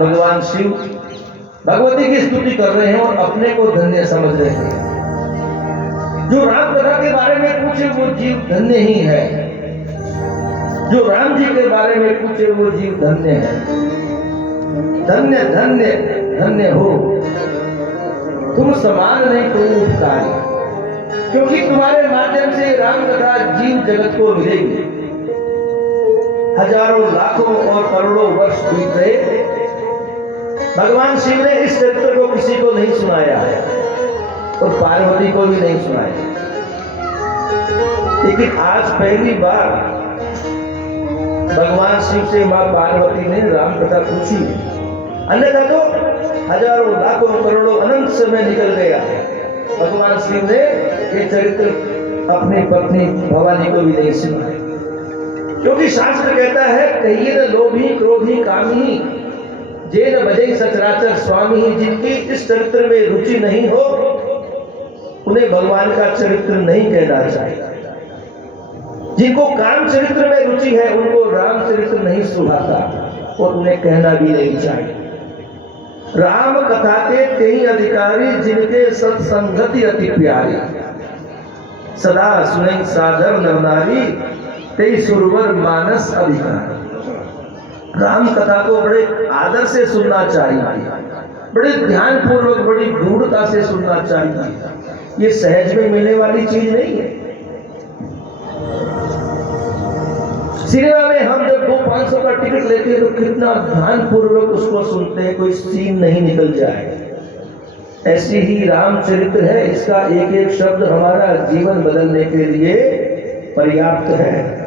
भगवान शिव भगवती की स्तुति कर रहे हैं और अपने को धन्य समझ रहे हैं। जो राम कथा के बारे में पूछे वो जीव धन्य ही है, जो राम जी के बारे में पूछे वो जीव धन्य है। धन्य धन्य धन्य हो तुम समान नहीं कोई उपकारी, क्योंकि तुम्हारे माध्यम से राम कथा जीव जगत को मिलेगी। हजारों लाखों और करोड़ों वर्ष बीत गए, भगवान शिव ने इस चरित्र को किसी को नहीं सुनाया और पार्वती को भी नहीं सुनाया, लेकिन आज पहली बार भगवान शिव से मां पार्वती ने राम कथा पूछी। अन्यथा तो हजारों लाखों करोड़ों अनंत समय निकल गया, भगवान शिव ने ये चरित्र अपनी पत्नी भवानी को भी नहीं सुनाया। क्योंकि शास्त्र कहता है कहिए न लोभी क्रोधी कामी जे न बजे सचराचर स्वामी, जिनकी इस चरित्र में रुचि नहीं हो उन्हें भगवान का चरित्र नहीं कहना चाहिए। जिनको काम चरित्र में रुचि है उनको राम चरित्र नहीं सुहाता और उन्हें कहना भी नहीं चाहिए। राम कथा के तेई अधिकारी जिनके सत्संगति अति प्यारी, सदा सुनई साधर नर नारी तेई सुरवर मानस अधिकारी। राम कथा को बड़े आदर से सुनना चाहिए, बड़े ध्यान पूर्वक बड़ी गूढ़ता से सुनना चाहिए। ये सहज में मिलने वाली चीज नहीं है। सिनेमा में हम जब 200-500 का टिकट लेते हैं तो कितना ध्यान पूर्वक उसको सुनते हैं, कोई सीन नहीं निकल जाए। ऐसी ही रामचरित्र है, इसका एक एक शब्द हमारा जीवन बदलने के लिए पर्याप्त है।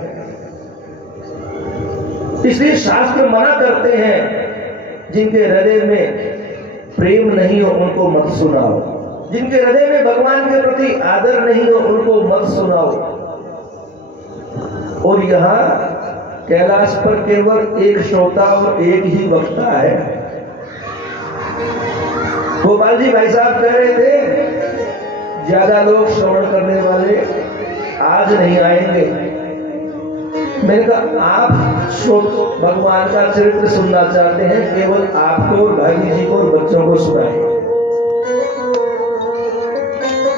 इसलिए शास्त्र मना करते हैं जिनके हृदय में प्रेम नहीं हो उनको मत सुनाओ, जिनके हृदय में भगवान के प्रति आदर नहीं हो उनको मत सुनाओ। और यहाँ कैलाश पर केवल एक श्रोता और एक ही वक्ता है। गोपाल जी भाई साहब कह रहे थे ज्यादा लोग श्रवण करने वाले आज नहीं आएंगे। मैंने कहा आप भगवान का चरित्र सुनना चाहते हैं, केवल आपको और भाभी जी को और बच्चों को सुनाए,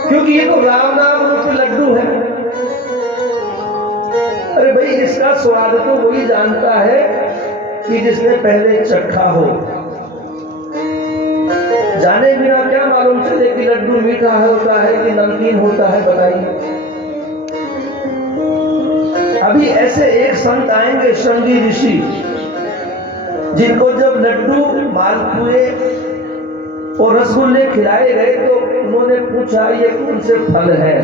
क्योंकि ये तो राम नाम रूप लड्डू है। अरे भाई इसका स्वाद तो वही जानता है कि जिसने पहले चखा हो। जाने बिना क्या मालूम चले कि लड्डू मीठा होता है कि नमकीन होता है, बताइए। अभी ऐसे एक संत आएंगे श्रृंगी ऋषि, जिनको जब लड्डू मालपुए और रसगुल्ले खिलाए गए तो उन्होंने पूछा ये कौन से फल है।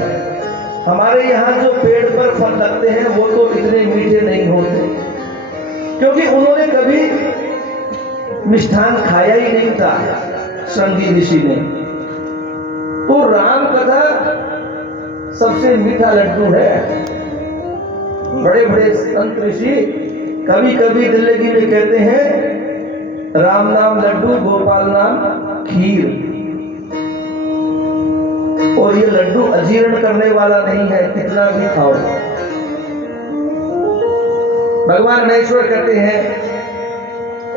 हमारे यहाँ जो पेड़ पर फल लगते हैं वो तो इतने मीठे नहीं होते, क्योंकि उन्होंने कभी मिष्ठान खाया ही नहीं था श्रृंगी ऋषि ने। तो राम कथा सबसे मीठा लड्डू है। बड़े बड़े संत ऋषि कभी कभी जिंदगी में कहते हैं राम नाम लड्डू, गोपाल नाम खीर। और ये लड्डू अजीर्ण करने वाला नहीं है, कितना भी खाओ। भगवान महेश्वर कहते हैं,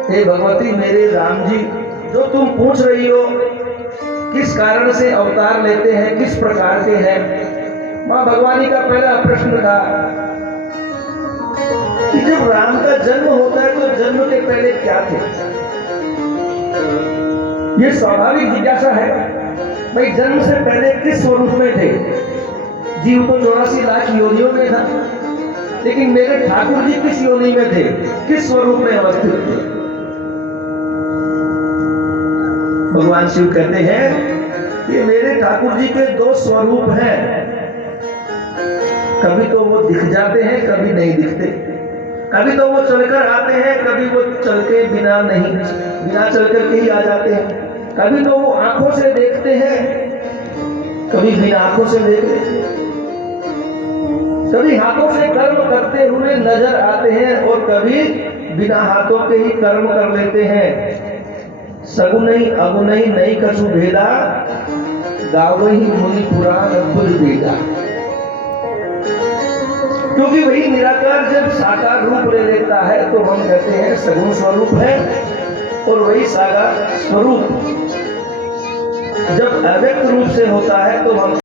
हे भगवती मेरे राम जी, जो तुम पूछ रही हो किस कारण से अवतार लेते हैं, किस प्रकार के हैं, मां भगवानी का पहला प्रश्न था कि जब राम का जन्म होता है तो जन्म के पहले क्या थे। ये स्वाभाविक जिज्ञासा है भाई, जन्म से पहले किस स्वरूप में थे। जीव तो 84 लाख योनियों में था, लेकिन मेरे ठाकुर जी किस योनि में थे, किस स्वरूप में अवस्थित थे। भगवान शिव कहते हैं कि मेरे ठाकुर जी के 2 स्वरूप हैं, कभी तो वो दिख जाते हैं, कभी नहीं दिखते। कभी तो वो चलकर आते हैं, कभी वो चल के बिना चलकर के ही आ जाते हैं। कभी तो वो आंखों से देखते हैं, कभी बिना आंखों से देख लेते हैं। कभी हाथों से कर्म करते हुए नजर आते हैं और कभी बिना हाथों के ही कर्म कर लेते हैं। सगुनई अगुनई नई कछु भेदा, गावही मुनि पुराण खुद भेदा। क्योंकि वही निराकार जब साकार रूप ले लेता है तो हम कहते हैं सगुण स्वरूप है, और वही साकार स्वरूप जब अव्यक्त रूप से होता है तो हम